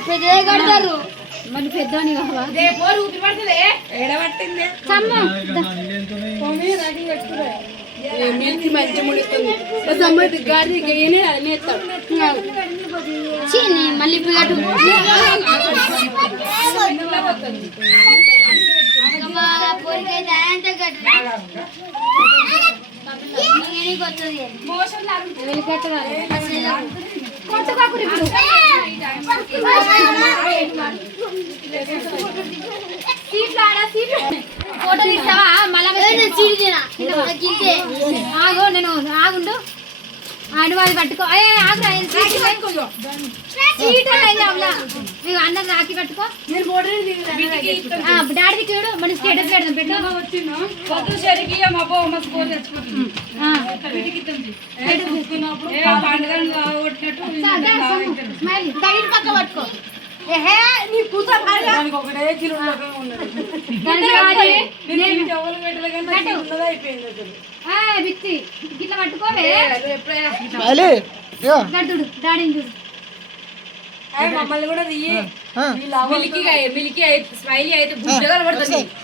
పెద్దగా కడతారు మరి పెద్దోని మంచి ముడుతుంది గాడి మళ్ళీ ఫోటో తీస్తావా మళ్ళీ ఆగు నేను ఆగుండు అనువాది పట్టుకో అన్నం రాకి పట్టుకో డాడీ చూడు మన స్టేటస్ పెడదాం పక్క పట్టుకో నీ కూతురు ఇట్లా పట్టుకోవే డాడీ చూడు మమ్మల్ని కూడా మిలికి స్మైలీ అయితే గుడ్డగా పడుతుంది